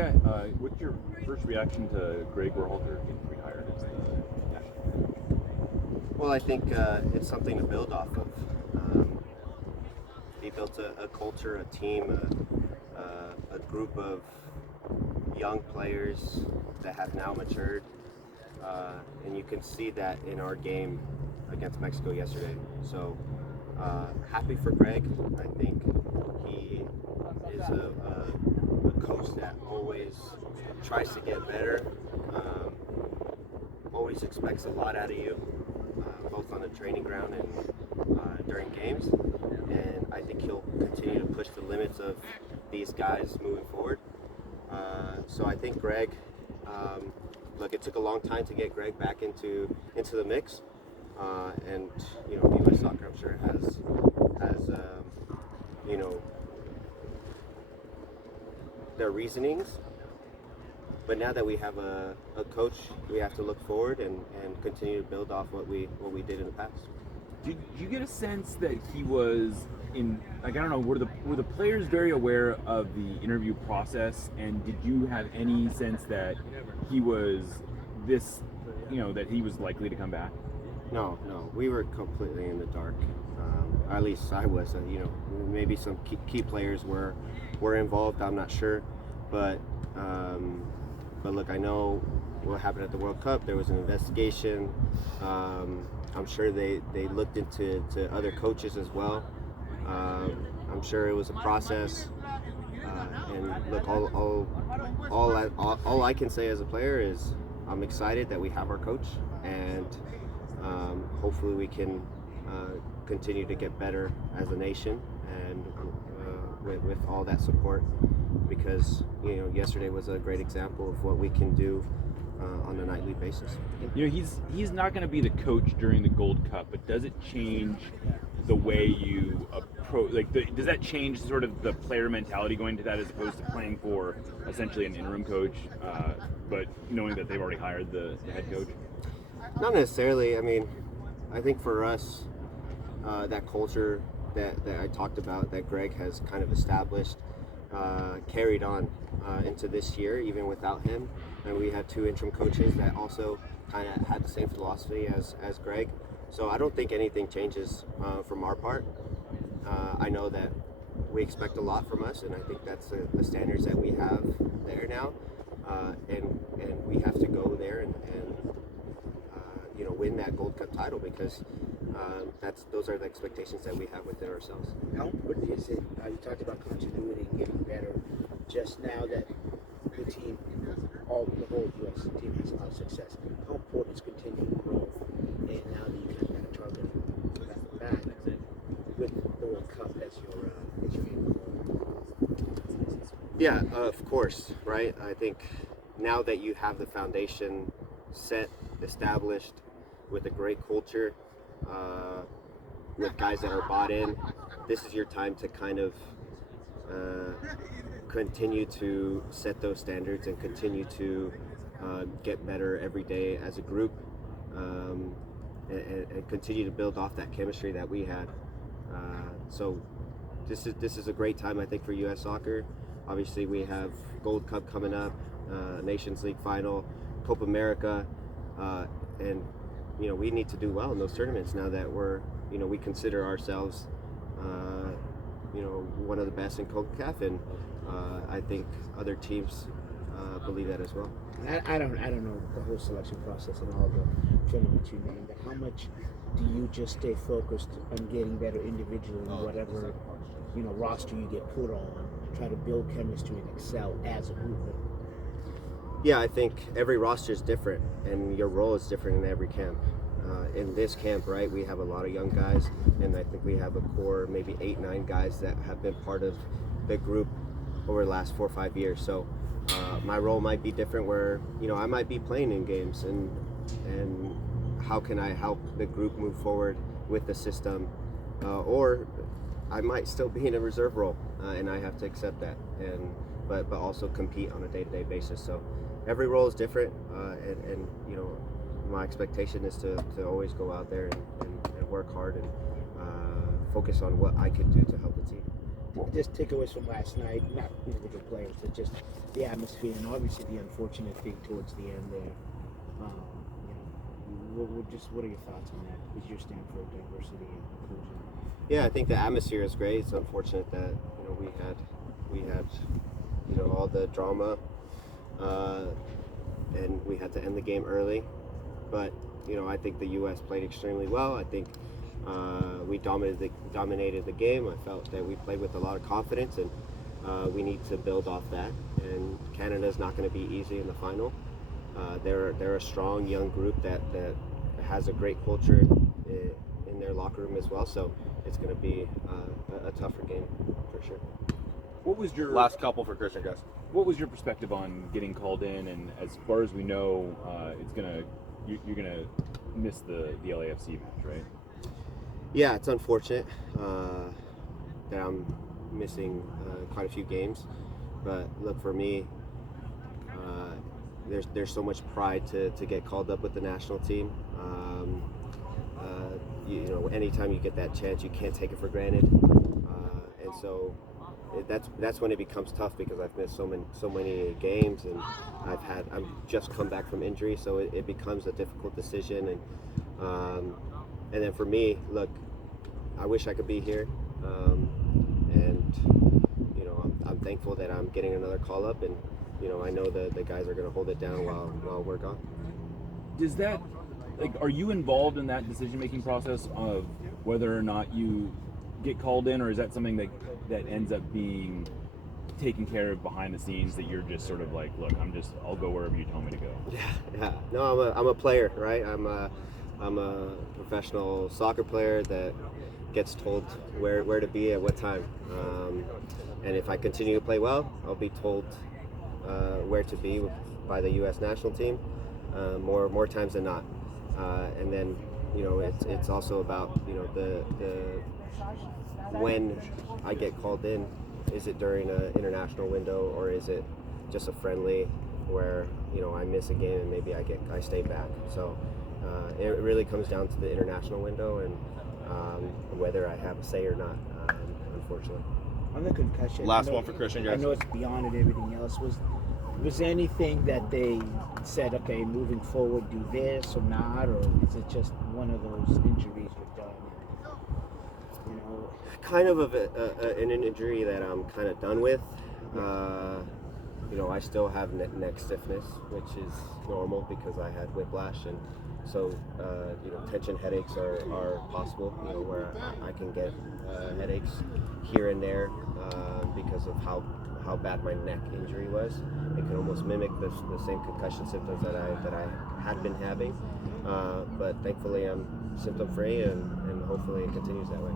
Yeah, what's your first reaction to Greg Berhalter getting rehired as the national coach? Well, I think it's something to build off of. He built a culture, a team, a group of young players that have now matured, and you can see that in our game against Mexico yesterday. So happy for Greg. I think he is a coach that always tries to get better, um, always expects a lot out of you, both on the training ground and during games. And I think he'll continue to push the limits of these guys moving forward. So I think Greg, look, it took a long time to get Greg back into the mix, and U.S. Soccer, I'm sure has you know their reasonings. But now that we have a coach, we have to look forward and continue to build off what we did in the past. Did you get a sense that he was in, like, I don't know, were the players very aware of the interview process, and did you have any sense that he was that he was likely to come back? No, we were completely in the dark. At least I was. Maybe some key players were involved. I'm not sure, but look, I know what happened at the World Cup. There was an investigation. I'm sure they looked into other coaches as well. I'm sure it was a process. And look, all I can say as a player is I'm excited that we have our coach, and hopefully we can continue to get better as a nation, and with all that support, because yesterday was a great example of what we can do on a nightly basis. He's not going to be the coach during the Gold Cup, but does it change the way you approach? Does that change sort of the player mentality going to that, as opposed to playing for essentially an interim coach, but knowing that they've already hired the head coach? Not necessarily. I mean, I think for us, that culture that I talked about, that Greg has kind of established, carried on into this year, even without him. And we had two interim coaches that also kind of had the same philosophy as Greg. So I don't think anything changes from our part. I know that we expect a lot from us, and I think that's the standards that we have there now. And we have to go there and win that Gold Cup title, because those are the expectations that we have within ourselves. How important is it? You talked about continuity and getting better. Just now that the team, the whole U.S. team has a lot of success, how important is continuing growth? And now that you kind of got a target back with the World Cup as your end goal. Yeah, of course, right? I think now that you have the foundation set, established, with a great culture, with guys that are bought in, this is your time to kind of continue to set those standards and continue to get better every day as a group, and continue to build off that chemistry that we had. So this is a great time, I think, for U.S. Soccer. Obviously, we have Gold Cup coming up, Nations League final, Copa America, and we need to do well in those tournaments now that we consider ourselves one of the best in CONCACAF, and I think other teams believe that as well. I don't know the whole selection process and all the tournaments you named, but how much do you just stay focused on getting better individually in whatever roster you get put on, try to build chemistry and excel as a group? Yeah, I think every roster is different, and your role is different in every camp. In this camp, right, we have a lot of young guys, and I think we have a core, maybe 8-9 guys that have been part of the group over the last 4 or 5 years. So my role might be different, where I might be playing in games, and how can I help the group move forward with the system, or I might still be in a reserve role, and I have to accept that, but also compete on a day-to-day basis. So every role is different, and my expectation is to always go out there and work hard and focus on what I could do to help the team. just takeaways from last night, not individual players, but just the atmosphere and obviously the unfortunate thing towards the end there. What are your thoughts on that? Because you're standing for diversity and inclusion. Yeah, I think the atmosphere is great. It's unfortunate that we had all the drama, and we had to end the game early. But I think the U.S. played extremely well. I think we dominated the game. I felt that we played with a lot of confidence, and we need to build off that. And Canada's not going to be easy in the final. They're a strong young group that has a great culture in their locker room as well. So it's going to be a tougher game for sure. What was your last couple for Cristian, guys? What was your perspective on getting called in? And as far as we know, you're gonna miss the LAFC match, right? Yeah, it's unfortunate that I'm missing quite a few games. But look, for me, there's so much pride to get called up with the national team. Anytime you get that chance, you can't take it for granted. And so that's when it becomes tough, because I've missed so many games, and I'm just come back from injury, so it becomes a difficult decision. And then for me, look, I wish I could be here, and I'm thankful that I'm getting another call up, and I know the guys are going to hold it down while we're gone. Does that, are you involved in that decision-making process of whether or not you get called in, or is that something that ends up being taken care of behind the scenes, that you're just sort of like, look, I'll go wherever you tell me to go? Yeah. No, I'm a player, right? I'm a professional soccer player that gets told where to be at what time. And if I continue to play well, I'll be told where to be by the U.S. national team more times than not. And then it's also about the when I get called in. Is it during an international window, or is it just a friendly where I miss a game and maybe I stay back? So it really comes down to the international window and whether I have a say or not, unfortunately. On the concussion, Last one for Cristian, guys. I know it's beyond it, everything else. Was there anything that they said, okay, moving forward, do this or not, or is it just one of those injuries you're done? Kind of an injury that I'm kind of done with. I still have neck stiffness, which is normal because I had whiplash, and so tension headaches are possible. Where I can get headaches here and there because of how bad my neck injury was. It can almost mimic the same concussion symptoms that I had been having, but thankfully I'm symptom free, and hopefully it continues that way.